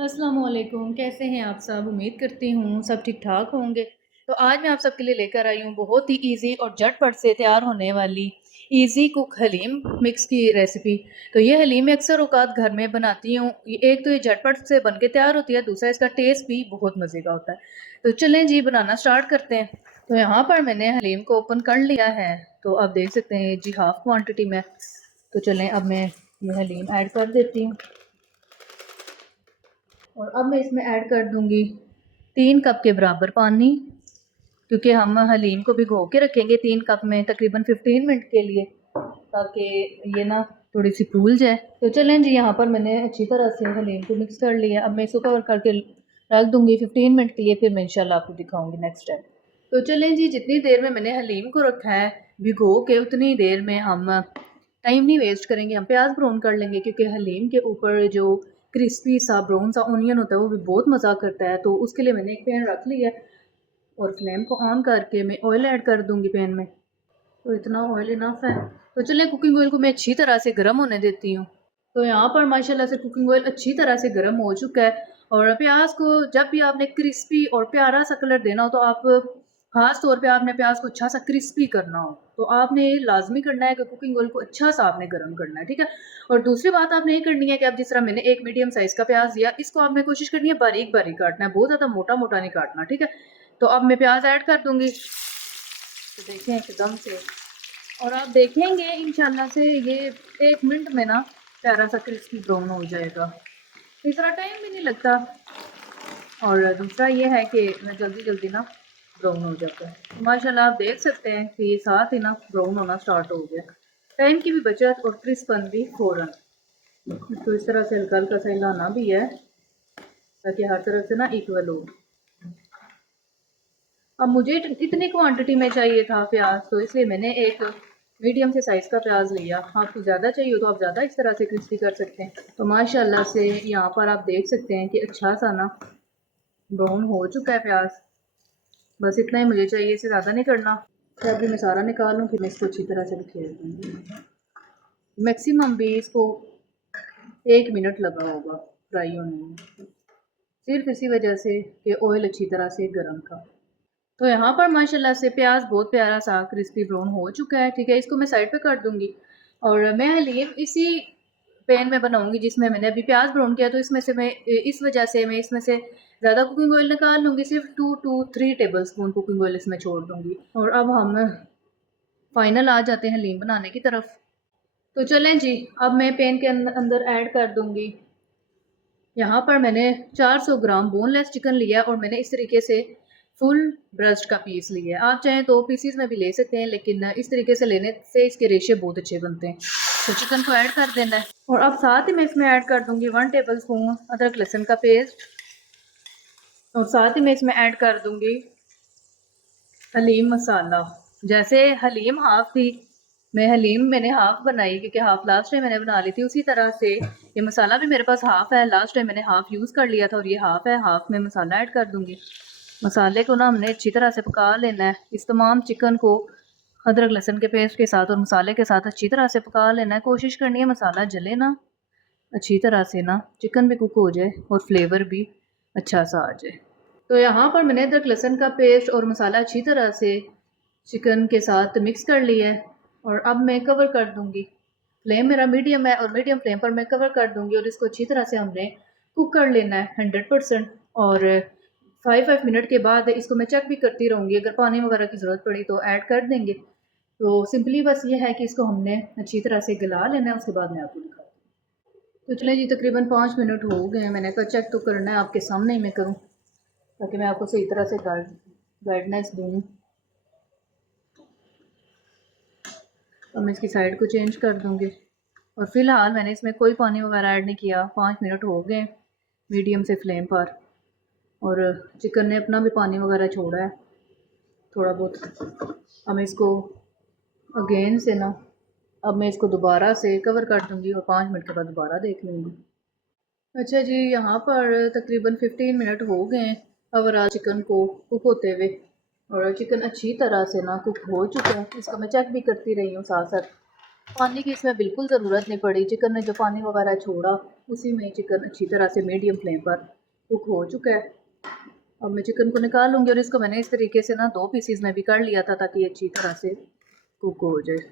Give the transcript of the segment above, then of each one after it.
अस्सलामुअलैकुम, कैसे हैं आप सब? उम्मीद करती हूँ सब ठीक-ठाक होंगे। तो आज मैं आप सबके लिए लेकर आई हूँ बहुत ही ईज़ी और झटपट से तैयार होने वाली ईज़ी कुक हलीम मिक्स की रेसिपी। तो ये हलीम मैं अक्सर औक़ात घर में बनाती हूँ। ये एक तो ये झटपट से बन के तैयार होती है, दूसरा इसका टेस्ट भी बहुत मज़े का होता है। तो चलें जी बनाना स्टार्ट करते हैं। तो यहाँ पर मैंने हलीम को ओपन कर लिया है, तो आप देख सकते हैं जी हाफ़ क्वांटिटी में। तो चलें अब मैं ये हलीम ऐड कर देती हूँ। और अब मैं इसमें ऐड कर दूंगी 3 कप के बराबर पानी, क्योंकि हम हलीम को भिगो के रखेंगे 3 कप में तकरीबन 15 मिनट के लिए, ताकि ये ना थोड़ी सी फूल जाए। तो चलें जी, यहाँ पर मैंने अच्छी तरह से हलीम को मिक्स कर लिया। अब मैं इसको कवर करके रख दूंगी 15 मिनट के लिए, फिर मैं इंशाल्लाह आपको दिखाऊंगी नेक्स्ट टाइम। तो चलें जी, जितनी देर में मैंने हलीम को रखा है भिगो के, उतनी देर में हम टाइम नहीं वेस्ट करेंगे, हम प्याज ब्राउन कर लेंगे, क्योंकि हलीम के ऊपर जो क्रिस्पी सा ब्राउन सा ऑनियन होता है वो भी बहुत मज़ा करता है। तो उसके लिए मैंने एक पैन रख लिया है और फ्लेम को ऑन करके मैं ऑयल ऐड कर दूंगी पैन में। तो इतना ऑयल इनफ है। तो चलिए, कुकिंग ऑयल को मैं अच्छी तरह से गर्म होने देती हूँ। तो यहाँ पर माशाल्लाह से कुकिंग ऑयल अच्छी तरह से गर्म हो चुका है। और प्याज को जब भी आपने क्रिस्पी और प्यारा सा कलर देना हो, तो आप खास तौर पे आपने प्याज को अच्छा सा क्रिस्पी करना हो, तो आपने ये लाजमी करना है कि कुकिंग ऑयल को अच्छा सा आपने गर्म करना है, ठीक है। और दूसरी बात आपने ये करनी है कि आप जिस तरह मैंने एक मीडियम साइज का प्याज दिया, इसको आपने कोशिश करनी है बारीक बारीक काटना है, बहुत ज़्यादा मोटा मोटा नहीं काटना, ठीक है। तो अब मैं प्याज ऐड कर दूंगी। तो देखें एकदम से, और आप देखेंगे इंशाल्लाह से ये 1 मिनट में ना प्यारा सा क्रिस्पी ब्राउन हो जाएगा। तीसरा टाइम भी नहीं लगता, और दूसरा ये है कि मैं जल्दी जल्दी ना ब्राउन हो जाता है। तो माशाल्लाह आप देख सकते हैं कि ये साथ ही ना ब्राउन होना स्टार्ट हो गया। टाइम की भी बचत और क्रिस्पन भी फ़ौरन। तो इस तरह से हल्का हल्का सा हिलाना भी है, ताकि हर तरफ से ना इक्वल हो। अब मुझे इतनी क्वांटिटी में चाहिए था प्याज, तो इसलिए मैंने एक मीडियम से साइज़ का प्याज लिया। आपको ज़्यादा चाहिए तो आप ज़्यादा इस तरह से क्रिस्पी कर सकते हैं। तो माशाल्लाह से यहाँ पर आप देख सकते हैं कि अच्छा सा ना ब्राउन हो चुका है प्याज। बस इतना ही मुझे चाहिए, इससे ज़्यादा नहीं करना। तो अभी मैं सारा निकाल लूँ, फिर मैं इसको अच्छी तरह से बिखेर दूँगी। मैक्सिमम भी इसको 1 मिनट लगा होगा फ्राई होने में, सिर्फ इसी वजह से कि ऑयल अच्छी तरह से गर्म था। तो यहाँ पर माशाल्लाह से प्याज बहुत प्यारा सा क्रिस्पी ब्राउन हो चुका है, ठीक है। इसको मैं साइड पे कर दूंगी, और मैं हलीम इसी पैन में बनाऊंगी जिसमें मैंने अभी प्याज ब्राउन किया। तो इसमें से मैं इस वजह से मैं इसमें से ज़्यादा कुकिंग ऑयल निकाल लूँगी, सिर्फ 2 to 3 table spoon cooking oil इसमें छोड़ दूँगी। और अब हम फाइनल आ जाते हैं हलीम बनाने की तरफ। तो चलें जी, अब मैं पैन के अंदर ऐड कर दूँगी। यहाँ पर मैंने 400 ग्राम बोनलेस चिकन लिया, और मैंने इस तरीके से फुल ब्रेस्ट का पीस लिया है। आप चाहें तो पीसीज में भी ले सकते हैं, लेकिन इस तरीके से लेने से इसके रेशे बहुत अच्छे बनते हैं। तो चिकन को ऐड कर देना है, और अब साथ ही मैं इसमें ऐड कर दूंगी 1 टेबल स्पून अदरक लहसुन का पेस्ट, और साथ ही मैं इसमें ऐड कर दूंगी हलीम मसाला। जैसे हलीम हाफ थी, मैंने हाफ बनाई, क्योंकि हाफ लास्ट टाइम मैंने बना ली थी, उसी तरह से ये मसाला भी मेरे पास हाफ है। लास्ट टाइम मैंने हाफ यूज़ कर लिया था, और ये हाफ है। हाफ में मसाला ऐड कर दूंगी। मसाले को ना हमने अच्छी तरह से पका लेना है। इस तमाम चिकन को अदरक लहसुन के पेस्ट के साथ और मसाले के साथ अच्छी तरह से पका लेना है। कोशिश करनी है मसाला जले ना, अच्छी तरह से ना चिकन भी कुक हो जाए और फ्लेवर भी अच्छा सा आ जाए। तो यहाँ पर मैंने अदरक लहसुन का पेस्ट और मसाला अच्छी तरह से चिकन के साथ मिक्स कर लिया है, और अब मैं कवर कर दूंगी। फ्लेम मेरा मीडियम है, और मीडियम फ्लेम पर मैं कवर कर दूंगी, और इसको अच्छी तरह से हमने कुक कर लेना है 100%। और 5 मिनट के बाद इसको मैं चेक भी करती रहूँगी, अगर पानी वगैरह की ज़रूरत पड़ी तो ऐड कर देंगे। तो सिंपली बस ये है कि इसको हमने अच्छी तरह से गला लेना है, उसके बाद मैं आपको दिखाऊँ। तो चले जी, तकरीबन 5 मिनट हो गए हैं। मैंने कहा चेक तो करना है, आपके सामने ही मैं करूँ, ताकि मैं आपको सही तरह से गाइडनेस दूँ। अब मैं इसकी साइड को चेंज कर दूँगी, और फ़िलहाल मैंने इसमें कोई पानी वगैरह ऐड नहीं किया। 5 मिनट हो गए मीडियम से फ्लेम पर, और चिकन ने अपना भी पानी वगैरह छोड़ा है थोड़ा बहुत। अब मैं इसको अगेन से ना, अब मैं इसको दोबारा से कवर कर दूँगी, और 5 मिनट के बाद दोबारा देख लूँगी। अच्छा जी, यहाँ पर तकरीबन 15 मिनट हो गए हैं ओवरऑल चिकन को कुक होते हुए, और चिकन अच्छी तरह से ना कुक हो चुका है। इसको मैं चेक भी करती रही हूँ साथ साथ। पानी की इसमें बिल्कुल ज़रूरत नहीं पड़ी। चिकन ने जो पानी वगैरह छोड़ा उसी में चिकन अच्छी तरह से मीडियम फ्लेम पर कुक हो चुका है। अब मैं चिकन को निकालूंगी और इसको मैंने इस तरीके से ना 2 पीसीज में भी कर लिया था ताकि अच्छी तरह से कुक हो जाए।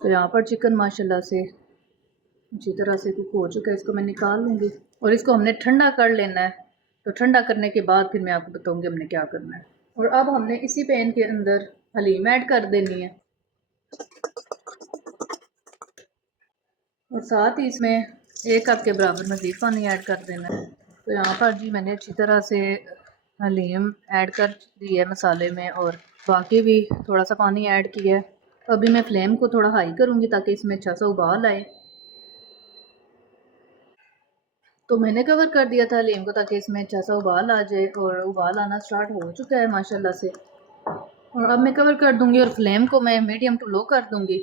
तो यहाँ पर चिकन माशाल्लाह से अच्छी तरह से कुक हो चुका है। इसको मैं निकाल लूँगी और इसको हमने ठंडा कर लेना है। तो ठंडा करने के बाद फिर मैं आपको बताऊँगी हमने क्या करना है। और अब हमने इसी पैन के अंदर हलीम ऐड कर देनी है और साथ ही इसमें 1 कप के बराबर मज़ीद पानी ऐड कर देना है। तो यहाँ पर जी मैंने अच्छी तरह से हलीम ऐड कर दी है मसाले में और बाकी भी थोड़ा सा पानी ऐड किया है। अभी मैं फ्लेम को थोड़ा हाई करूँगी ताकि इसमें अच्छा सा उबाल आए। तो मैंने कवर कर दिया था हलीम को ताकि इसमें अच्छा सा उबाल आ जाए और उबाल आना स्टार्ट हो चुका है माशाल्लाह से। और अब मैं कवर कर दूँगी और फ्लेम को मैं मीडियम टू लो कर दूँगी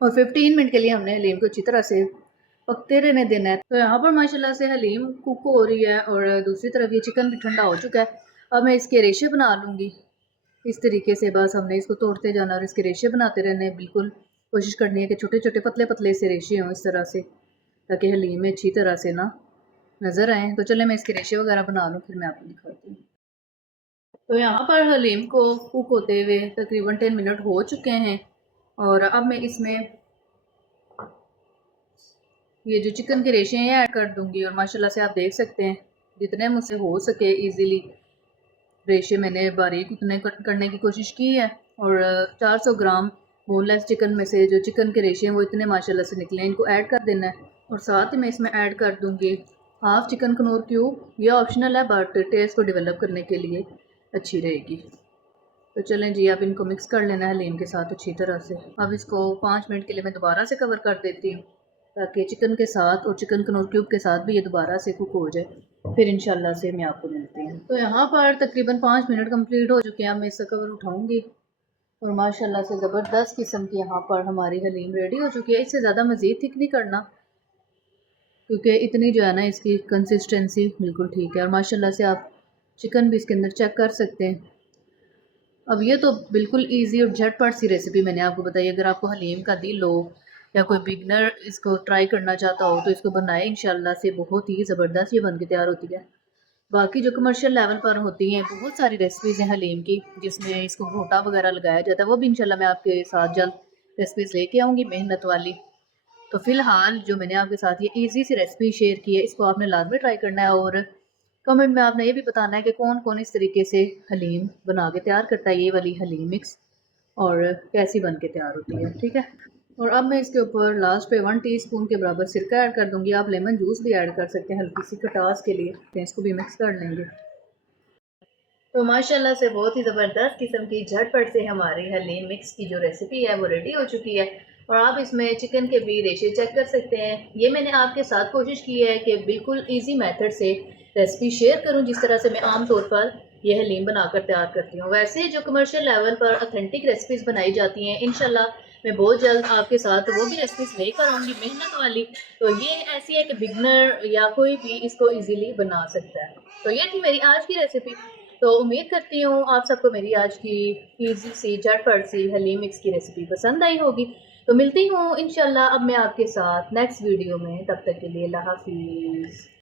और 15 मिनट के लिए हमने हलीम को अच्छी तरह से पकते रहने देना है। तो यहाँ पर माशाल्लाह से हलीम कुक हो रही है और दूसरी तरफ ये चिकन भी ठंडा हो चुका है। अब मैं इसके रेशे बना लूँगी। इस तरीके से बस हमने इसको तोड़ते जाना और इसके रेशे बनाते रहने। बिल्कुल कोशिश करनी है कि छोटे छोटे पतले पतले से रेशे हों इस तरह से ताकि हलीम में अच्छी तरह से ना नज़र आए। तो चले मैं इसके रेशे वगैरह बना लूँ फिर मैं आपको दिखाती हूँ। तो यहाँ पर हलीम को कुक होते हुए तकरीबन 10 मिनट हो चुके हैं और अब मैं इसमें ये जो चिकन के रेशे हैं ऐड कर दूंगी और माशाल्लाह से आप देख सकते हैं जितने मुझसे हो सके इजीली रेशे मैंने बारीक उतने कट करने की कोशिश की है। और 400 ग्राम बोनलेस चिकन में से जो चिकन के रेशे हैं वो इतने माशाल्लाह से निकले हैं, इनको ऐड कर देना है। और साथ ही मैं इसमें ऐड कर दूंगी हाफ चिकन कनौर क्यूब। ये ऑप्शनल है बट टेस्ट को डेवलप करने के लिए अच्छी रहेगी। तो चलें जी अब इनको मिक्स कर लेना है हलीम के साथ अच्छी तरह से। अब इसको 5 मिनट के लिए मैं दोबारा से कवर कर देती हूँ ताकि चिकन के साथ और चिकन कनौर क्यूब के साथ भी ये दोबारा से कुक हो जाए। फिर इंशाल्लाह से मैं आपको मिलती हूँ। तो यहाँ पर तकरीबन 5 मिनट कंप्लीट हो चुके हैं। अब मैं इसका कवर उठाऊँगी और माशाल्लाह से ज़बरदस्त किस्म की यहाँ पर हमारी हलीम रेडी हो चुकी है। इससे ज़्यादा मज़ीद थिक नहीं करना क्योंकि इतनी जो है ना इसकी कंसिस्टेंसी बिल्कुल ठीक है। और माशाल्लाह से आप चिकन भी इसके अंदर चेक कर सकते हैं। अब ये तो बिल्कुल ईजी और झटपट सी रेसिपी मैंने आपको बताई। अगर आपको हलीम का दिल हो या कोई बिगनर इसको ट्राई करना चाहता हो तो इसको बनाए इंशाल्लाह से बहुत ही ज़बरदस्त ये बन के तैयार होती है। बाकी जो कमर्शियल लेवल पर होती हैं बहुत सारी रेसिपीज़ हैं हलीम की जिसमें इसको घोटा वगैरह लगाया जाता है। वो भी इंशाल्लाह मैं आपके साथ जल्द रेसिपीज़ लेके आऊँगी मेहनत वाली। तो फ़िलहाल जो मैंने आपके साथ ये ईजी सी रेसिपी शेयर की है इसको आपने लाजमी ट्राई करना है और कमेंट में आपने ये भी बताना है कि कौन कौन इस तरीके से हलीम बना के तैयार करता है ये वाली हलीम मिक्स और कैसी बन के तैयार होती है। ठीक है। और अब मैं इसके ऊपर लास्ट पे 1 टीस्पून के बराबर सिरका ऐड कर दूंगी। आप लेमन जूस भी ऐड कर सकते हैं हल्की सी खटास के लिए। तो इसको भी मिक्स कर लेंगे। तो माशाल्लाह से बहुत ही ज़बरदस्त किस्म की झटपट से हमारी हलीम मिक्स की जो रेसिपी है वो रेडी हो चुकी है। और आप इसमें चिकन के भी रेशे चेक कर सकते हैं। ये मैंने आपके साथ कोशिश की है कि बिल्कुल ईजी मेथड से रेसिपी शेयर करूं जिस तरह से मैं आम तौर पर यह हलीम बनाकर तैयार करती हूँ। वैसे जो कमर्शियल लेवल पर ऑथेंटिक रेसिपीज़ बनाई जाती हैं इंशाल्लाह मैं बहुत जल्द आपके साथ वो भी रेसिपीज़ लेकर आऊँगी मेहनत वाली। तो ये ऐसी है कि बिगनर या कोई भी इसको ईजीली बना सकता है। तो ये थी मेरी आज की रेसिपी। तो उम्मीद करती हूँ आप सबको मेरी आज की ईजी सी झटपट सी हलीम मिक्स की रेसिपी पसंद आई होगी। तो मिलती हूँ इंशाल्लाह अब मैं आपके साथ नेक्स्ट वीडियो में। तब तक के लिए अल्लाह हाफिज़।